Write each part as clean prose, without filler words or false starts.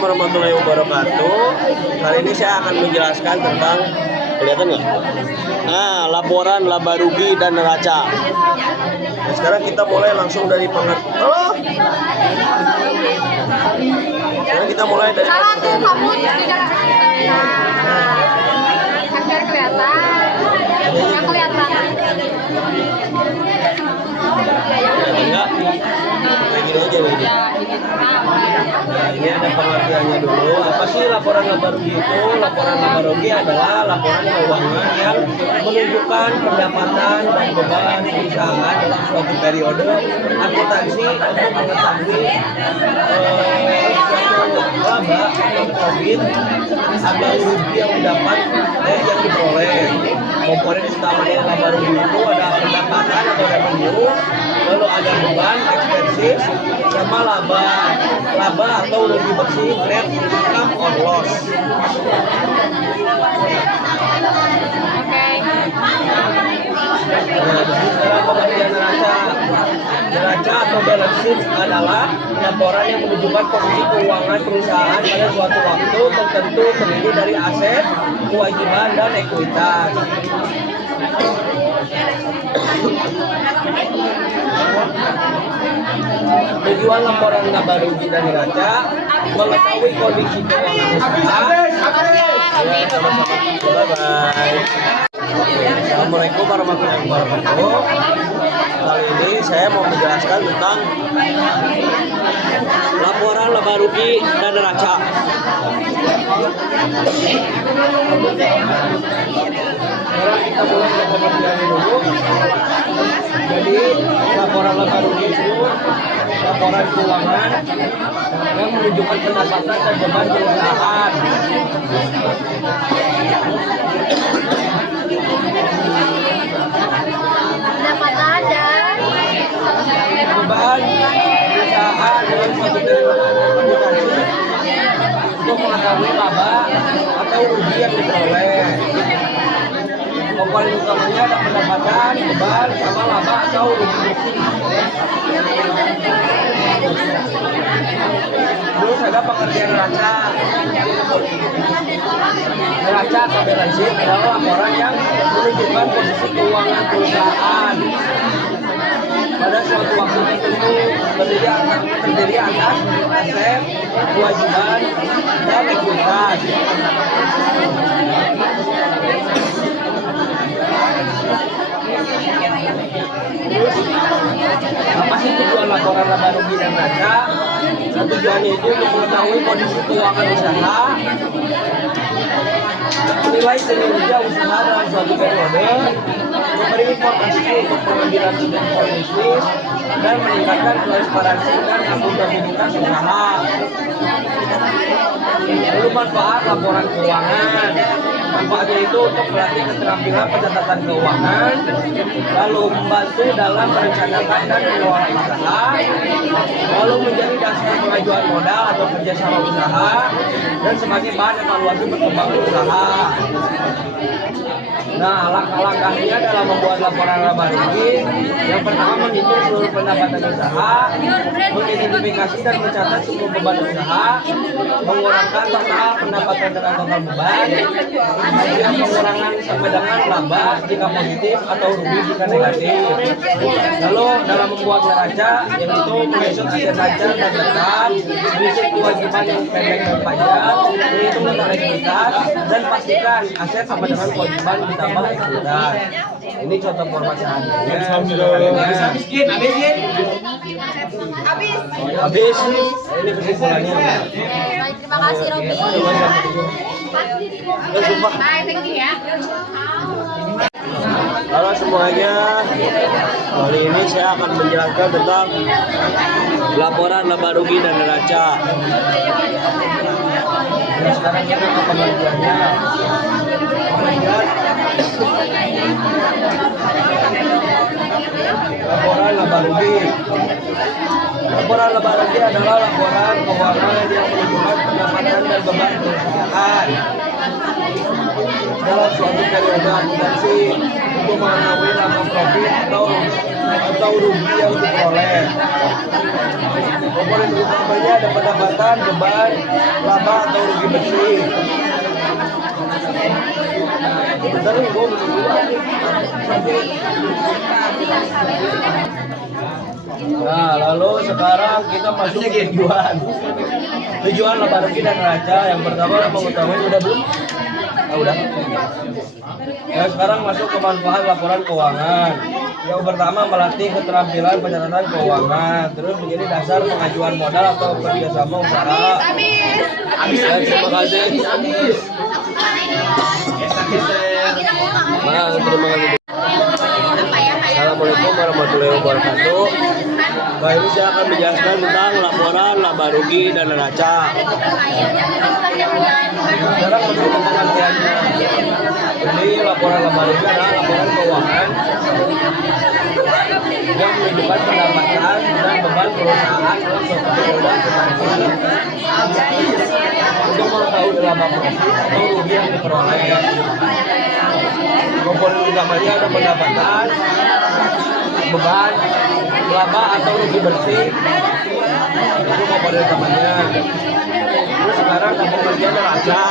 warahmatullahi wabarakatuh. Kali ini saya akan menjelaskan tentang, kelihatan nggak? Nah, laporan laba rugi dan neraca. Nah, sekarang kita mulai langsung dari pengertian. Oh! Sekarang kita mulai dari salah tuh kamu tidak biar kelihatan nggak kelihatan enggak? Kayak gini aja nih. Nah, ini ada pengertiannya dulu. Apa sih laporan laba rugi itu? Laporan laba rugi adalah laporan keuangan yang menunjukkan pendapatan dan beban perusahaan dalam suatu periode akuntansi untuk mengetahui suatu laba atau profit atau rugi yang didapat yang diperoleh. Komponen utama dari laba rugi itu ada pendapatan atau revenue, lalu ada beban ekspenses, sama laba atau rugi bersih, net income or loss. Nah, di sini sekarang pengertian neraca atau balance sheet adalah laporan yang menunjukkan posisi keuangan perusahaan pada suatu waktu tertentu terdiri dari aset, kewajiban, dan ekuitas. Tujuan laporan laba rugi dan neraca mengetahui kondisi keuangan usaha. Bye-bye. Assalamualaikum warahmatullahi wabarakatuh. Kali ini saya mau menjelaskan tentang laporan laba rugi dan neraca. Sekarang kita mulai ke pengertiannya dulu. Jadi laporan laba rugi itu laporan keuangan yang menunjukkan pendapatan dan beban perusahaan. pendapatan dan Beban perusahaan dalam suatu periode akuntansi untuk mengetahui laba atau rugi yang diperoleh. Komponen utamanya ada pendapatan, beban, sama laba atau rugi bersih. Terus ada pengertian neraca. Neraca atau balance sheet adalah laporan yang menunjukkan posisi keuangan perusahaan pada suatu waktu tertentu terdiri atas aset, kewajiban, dan ekuitas. Terus, apa sih tujuan laporan laba rugi dan neraca? Tujuannya itu untuk mengetahui kondisi keuangan usaha, menilai kinerja usaha dalam suatu periode, memberi informasi untuk pengambilan kebijakan bisnis, dan meningkatkan transparansi dan akuntabilitas usaha. Lalu manfaat laporan keuangan. Manfaatnya itu untuk melatih keterampilan pencatatan keuangan, lalu membantu dalam merencanakan dan mengelola usaha, lalu menjadi dasar pengajuan modal atau kerjasama usaha, dan sebagai bahan evaluasi perkembangan usaha. Nah, langkah-langkahnya dalam membuat laporan laba rugi, yang pertama menghitung seluruh pendapatan usaha, mengidentifikasi dan mencatat seluruh beban usaha, mengurangkan total pendapatan dan total beban, kemudian pengurangan sampai dengan laba jika positif atau rugi jika negatif. Lalu dalam membuat neraca, yang itu menghitung aset lancar dan tetap, menghitung kewajiban yang pendek dan panjang, menghitung total ekuitas, dan pastikan aset sama dengan kewajiban ditambah ekuitas. Ini contoh permasalahannya. Habis. Ini kesimpulannya. terima kasih Robi. Halo semuanya, kali ini saya akan menjelaskan tentang laporan laba rugi dan neraca. Nah, sekarang kita ke pengertiannya. Laporan laba rugi. Laporan laba rugi adalah laporan keuangan yang menunjukkan pendapatan dan beban perusahaan dalam suatu periode akuntansi untuk mengetahui laba profit atau atau rugi yang diperoleh. Komponen utamanya ada pendapatan, beban, laba atau rugi bersih. Bentar nih, gue Nah, lalu sekarang kita masuk ke tujuan. Tujuan laba rugi dan neraca. Yang pertama mengetahui udah belum? Ah, udah. Ya, sekarang masuk ke manfaat laporan keuangan. Yang pertama melatih keterampilan pencatatan keuangan, terus menjadi dasar pengajuan modal atau kerjasama usaha. Habis. Ya, terima kasih. Habis. Nah, terima kasih. Assalamualaikum warahmatullahi wabarakatuh. Nah, ini saya akan menjelaskan tentang laporan laba rugi dan neraca. Sekarang menurut pengertiannya, jadi laporan laba rugi adalah laporan keuangan yang menunjukkan pendapatan dan beban perusahaan dalam suatu periode finansial untuk mengetahui laba profit atau rugi yang diperoleh. Komponen utamanya ada pendapatan, beban, laba atau rugi bersih. Itu komponen utamanya. Terus sekarang pengertian neraca.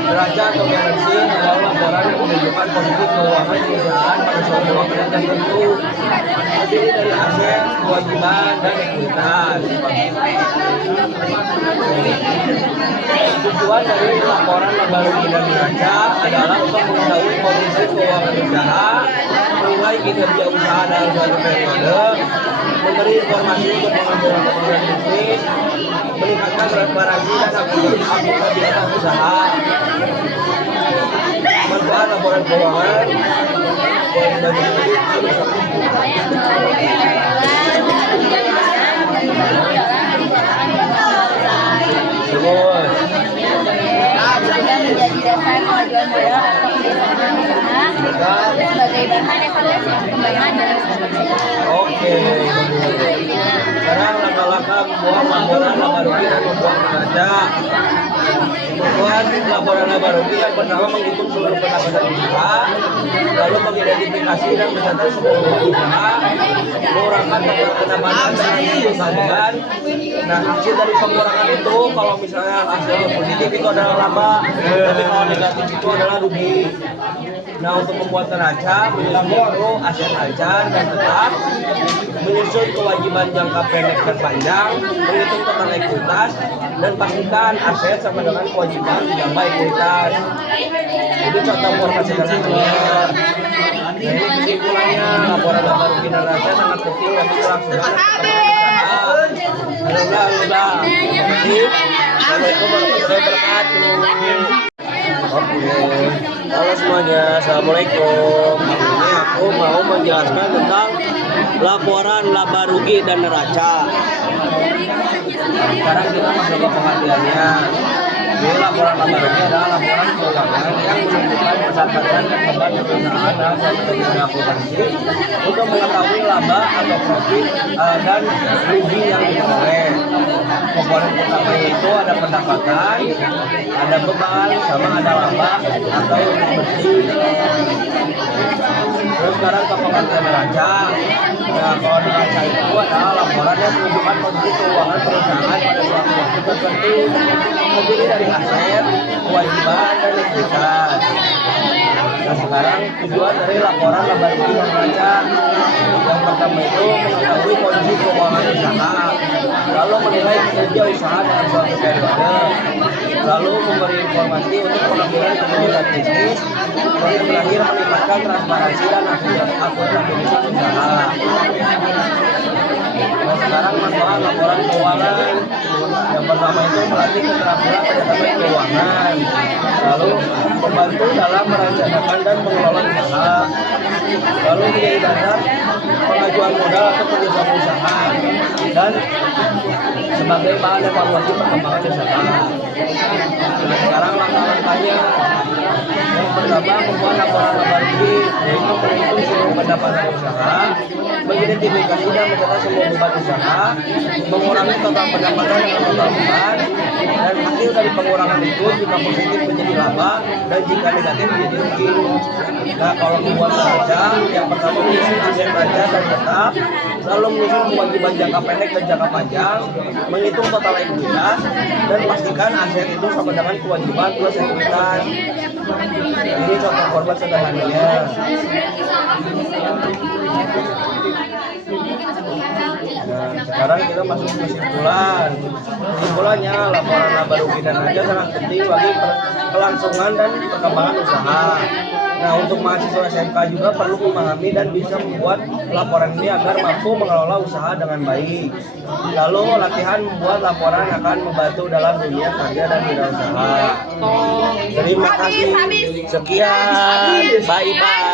Neraca atau balansi adalah laporan yang menunjukkan kondisi keuangan perusahaan pada suatu waktu tertentu, terdiri dari aset, kewajiban, dan ekuitas. Tujuan dari laporan laba rugi dan neraca adalah untuk mengetahui kondisi keuangan usaha, menilai kinerja usaha dalam suatu periode, memberi informasi untuk pengambilan keputusan bisnis, meningkatkan transparansi dan akuntabilitas usaha. Manfaat laporan keuangan menjadi dasar pengajuan modal atau kerjasama usaha sebagai bahan evaluasi perkembangan dalam suatu usaha. Oke. Sekarang langkah-langkah membuat laporan laba rugi dan membuat neraca. Membuat laporan laba rugi yang pertama menghitung seluruh pendapatan usaha, lalu mengidentifikasi dan mencatat semua usaha, mengurangkan pendapatan dan tabungan. Nah, hasil dari pengurangan itu kalau misalnya hasil positif itu adalah laba, tapi kalau negatif itu adalah rugi. Nah, untuk membuat neraca, menyusun aset ajar dan tetap, menyusun kewajiban jangka pendek dan panjang, menghitung total ekuitas, dan pastikan aset sama dengan kewajiban jangka ekuitas. Jadi contoh formasi sederhana. Nah, ini kesimpulannya, laporan laba rugi dan neraca sangat penting bagi pelaksanaan usaha. Alhamdulillah. Assalamualaikum warahmatullahi wabarakatuh. Oke, halo semuanya, assalamualaikum. Ini aku mau menjelaskan tentang laporan laba rugi dan neraca. Sekarang kita masuk ke pengertiannya. Jadi laporan laba rugi adalah laporan keuangan yang menunjukkan pendapatan dan beban perusahaan dalam suatu periode akuntansi untuk mengetahui laba atau profit dan rugi yang diperoleh. Komponen utamanya itu ada pendapatan, ada beban, sama ada laba atau rugi bersih. Terus sekarang ke pengertian neraca. Nah, kalau neraca itu adalah laporan yang menunjukkan kondisi keuangan perusahaan pada suatu waktu tertentu, terdiri dari aset, kewajiban, dan ekuitas. Nah, sekarang tujuan dari laporan laba rugi dan neraca. Yang pertama itu mengetahui kondisi keuangan usaha, lalu menilai kinerja usaha dalam suatu periode, lalu memberi informasi untuk pengambilan keputusan bisnis, dan terakhir meningkatkan transparansi dan akuntabilitas usaha. Nah, sekarang manfaat laporan keuangan. Yang pertama itu melatih keterampilan pencatatan keuangan, lalu membantu dalam merencanakan dan mengelola usaha, lalu menjadi dasar pengajuan modal atau kerjasama usaha, dan sebagai bahan evaluasi perkembangan usaha. Nah, sekarang langkah-langkahnya. Yang pertama membuat laporan laba rugi, yaitu menghitung seluruh pendapatan usaha, mengidentifikasi dan mencatat semua beban usaha, mengurangi total pendapatan dengan total beban, dan hasil dari pengurangan itu jika positif menjadi laba dan jika negatif menjadi rugi. Nah, kalau membuat raja, yang pertama menyusun aset raja dan tetap, lalu menyusun kewajiban jangka pendek dan jangka panjang, menghitung total ekuitas, dan pastikan aset itu sama dengan kewajiban plus ekuitas. Ini contoh korban sederhananya. Nah, sekarang kita masuk ke kesimpulan. Kesimpulannya, laporan laba rugi dan raja sangat penting bagi kelangsungan dan perkembangan usaha. Nah, untuk mahasiswa SMK juga perlu memahami dan bisa membuat laporan ini agar mampu mengelola usaha dengan baik. Lalu, latihan membuat laporan akan membantu dalam dunia kerja dan wirausaha. Terima kasih. Sekian. Bye-bye.